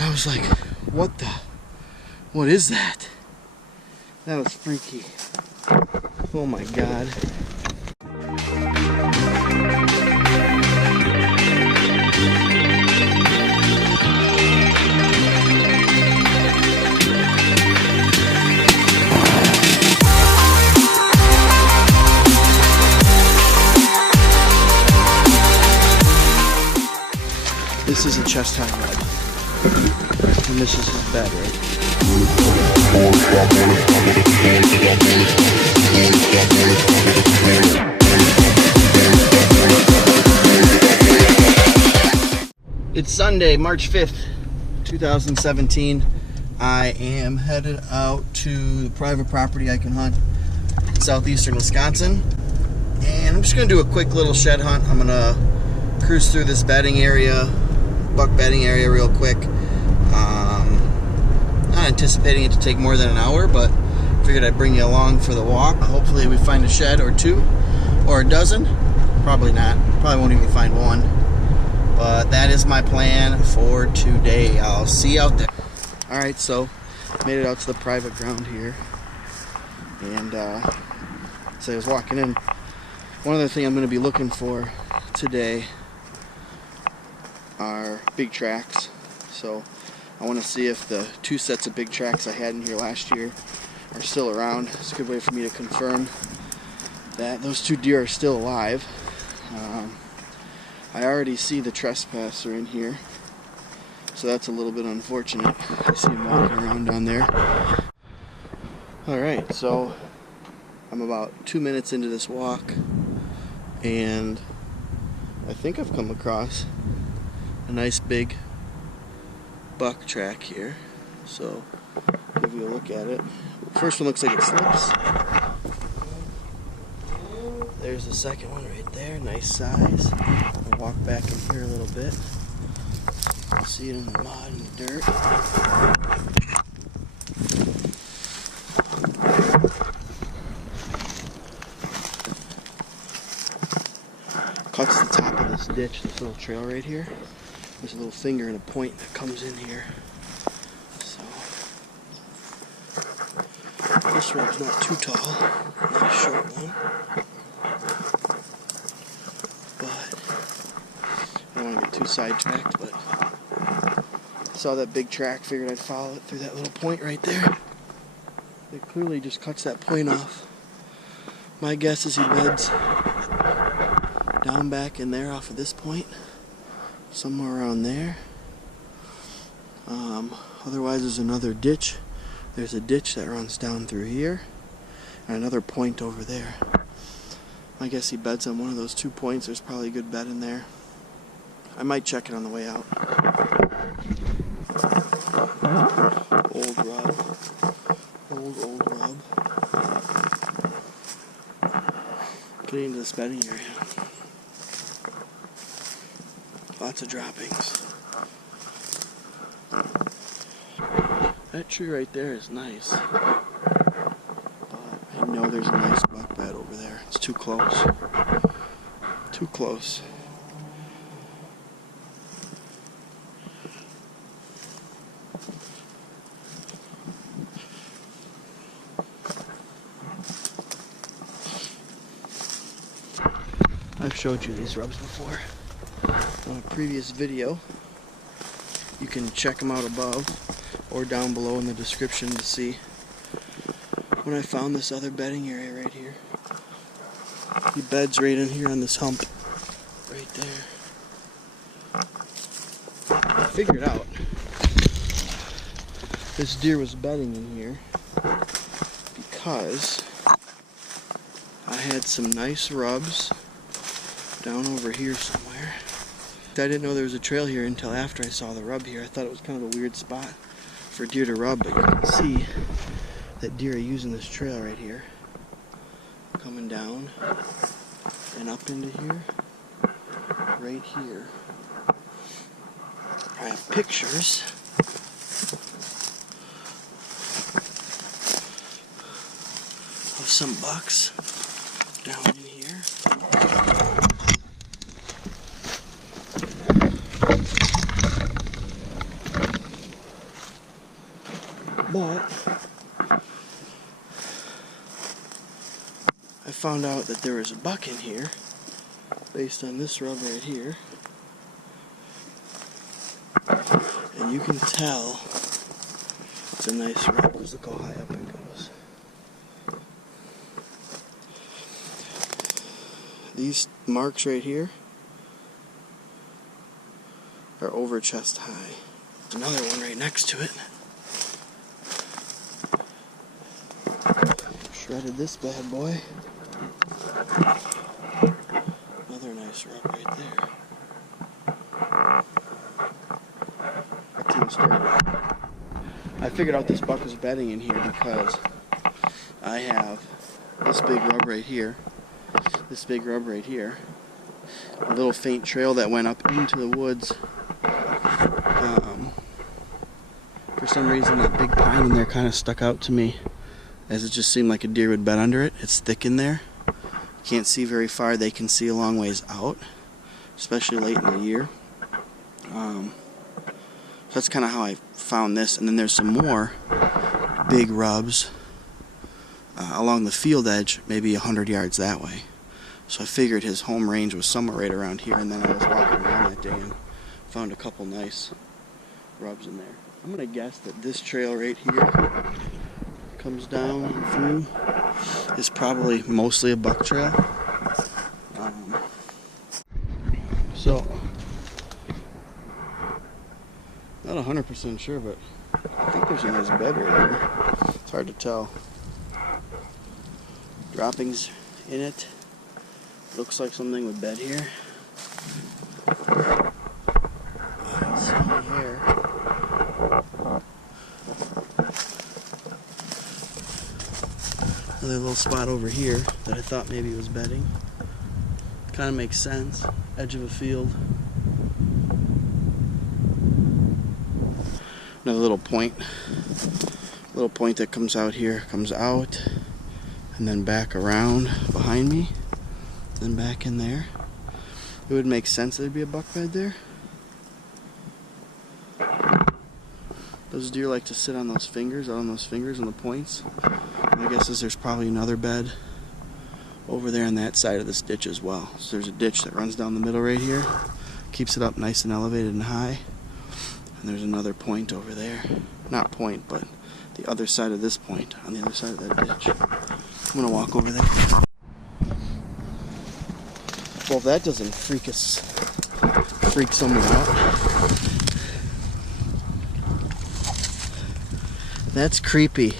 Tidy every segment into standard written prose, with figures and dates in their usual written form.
I was like, what is that? That was freaky. Oh my God. This is a chest high rub. And this is his bed, right? It's Sunday, March 5th, 2017. I am headed out to the private property I can hunt in southeastern Wisconsin. And I'm just going to do a quick little shed hunt. I'm going to cruise through this bedding area, buck bedding area real quick. Not anticipating it to take more than an hour, but figured I'd bring you along for the walk. Hopefully we find a shed or two, or a dozen. Probably not. Probably won't even find one. But that is my plan for today. I'll see you out there. Alright, so made it out to the private ground here. And so I was walking in. One other thing I'm going to be looking for today are big tracks. So I want to see if the 2 sets of big tracks I had in here last year are still around. It's a good way for me to confirm that those 2 deer are still alive. I already see the trespasser in here, so that's a little bit unfortunate. I see him walking around down there. Alright, so I'm about 2 minutes into this walk, and I think I've come across a nice big buck track here, so give you a look at it. First one looks like it slips. There's the second one right there, nice size. I'll walk back in here a little bit. See it in the mud and the dirt. Cuts the top of this ditch, this little trail right here. There's a little finger and a point that comes in here. So this one's not too tall, not a short one. But I don't want to get too sidetracked, but saw that big track, figured I'd follow it through that little point right there. It clearly just cuts that point off. My guess is he beds down back in there off of this point. Somewhere around there. Otherwise there's another ditch. There's a ditch that runs down through here and another point over there. I guess he beds on one of those 2 points. There's probably a good bed in there. I might check it on the way out. Old rub. Old rub. Getting into this bedding area. Lots of droppings. That tree right there is nice. But I know there's a nice buck bed over there. It's too close. Too close. I've showed you these rubs before on a previous video. You can check them out above or down below in the description to see when I found this other bedding area right here. He beds right in here on this hump right there. I figured out this deer was bedding in here because I had some nice rubs down over here somewhere. I didn't know there was a trail here until after I saw the rub here. I thought it was kind of a weird spot for deer to rub, but you can see that deer are using this trail right here, coming down and up into here, right here. I have pictures of some bucks down in here. But I found out that there was a buck in here based on this rub right here. And you can tell it's a nice rub because look how high up it goes. These marks right here are over chest high. There's another one right next to it. Shredded this bad boy. Another nice rub right there. I figured out this buck was bedding in here because I have this big rub right here, this big rub right here, a little faint trail that went up into the woods. For some reason that big pine in there kind of stuck out to me, as it just seemed like a deer would bed under it. It's thick in there. You can't see very far. They can see a long ways out, especially late in the year. So that's kind of how I found this. And then there's some more big rubs along the field edge, maybe 100 yards that way. So I figured his home range was somewhere right around here, and then I was walking around that day and found a couple nice rubs in there. I'm going to guess that this trail right here comes down through is probably mostly a buck trail. So, not 100% sure, but I think there's a nice bed right here. It's hard to tell. Droppings in it. Looks like something would bed here. Let's see here. Another little spot over here that I thought maybe was bedding. Kind of makes sense. Edge of a field. Another little point. Little point that comes out here, comes out, and then back around behind me, then back in there. It would make sense there'd be a buck bed there. Those deer like to sit on those fingers, on the points. My guess is there's probably another bed over there on that side of this ditch as well. So there's a ditch that runs down the middle right here, keeps it up nice and elevated and high. And there's another point over there. Not point, but the other side of this point, on the other side of that ditch. I'm gonna walk over there. Well, if that doesn't freak someone out. That's creepy.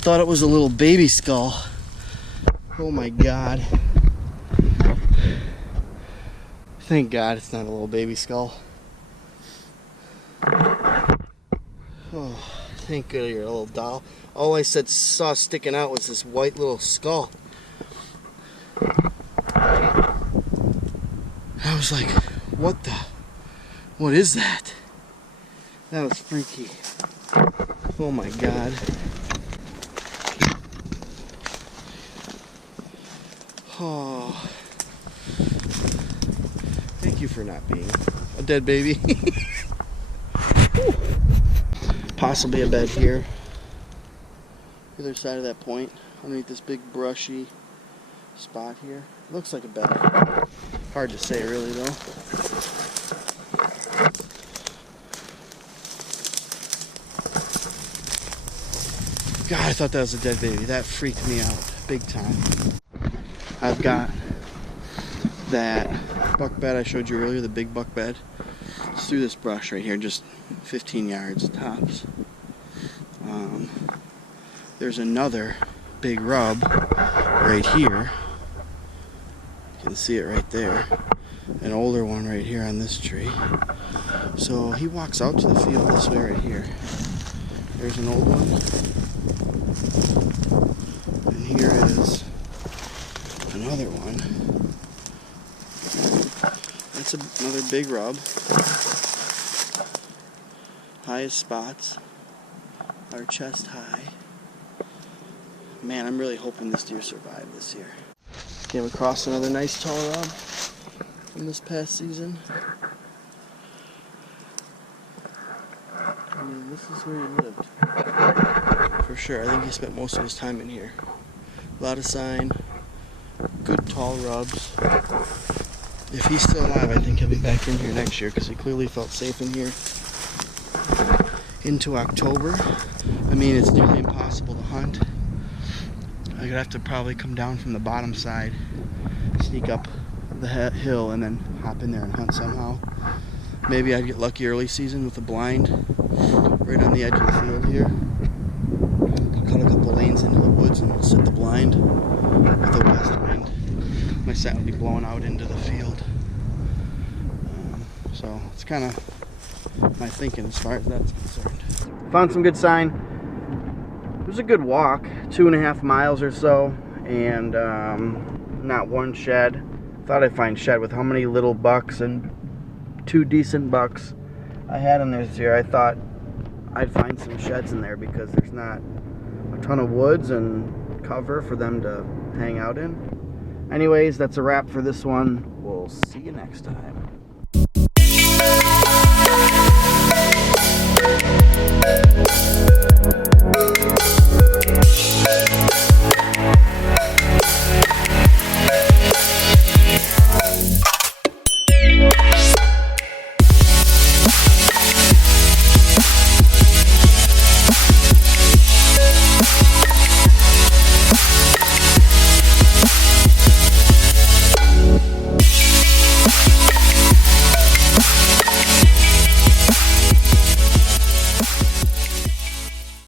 Thought it was a little baby skull. Oh my God. Thank God it's not a little baby skull. Oh, thank God you're a little doll. All I saw sticking out was this white little skull. I was like, what is that? That was freaky. Oh my God. Oh. Thank you for not being a dead baby. Possibly a bed here. The other side of that point, underneath this big brushy spot here. Looks like a bed. Hard to say really though. God, I thought that was a dead baby. That freaked me out big time. I've got that buck bed I showed you earlier, the big buck bed. It's through this brush right here, just 15 yards tops. There's another big rub right here. You can see it right there. An older one right here on this tree. So he walks out to the field this way right here. There's an old one. And here is another one. That's another big rub. Highest spots are chest high. Man, I'm really hoping this deer survived this year. Came across another nice tall rub from this past season. And this is where he lived. For sure. I think he spent most of his time in here. A lot of sign. Good tall rubs. If he's still alive, I think he'll be back in here next year because he clearly felt safe in here. Into October. I mean, it's nearly impossible to hunt. I could have to probably come down from the bottom side, sneak up the hill, and then hop in there and hunt somehow. Maybe I'd get lucky early season with a blind right on the edge of the field here. Cut a couple lanes into the woods and set the blind with a west wind. My set would be blowing out into the field. So it's kind of my thinking as far as that's concerned. Found some good sign. It was a good walk, 2.5 miles or so, and not one shed. Thought I'd find shed with how many little bucks and 2 decent bucks I had in there this year. I thought I'd find some sheds in there because there's not a ton of woods and cover for them to hang out in. Anyways, that's a wrap for this one. We'll see you next time.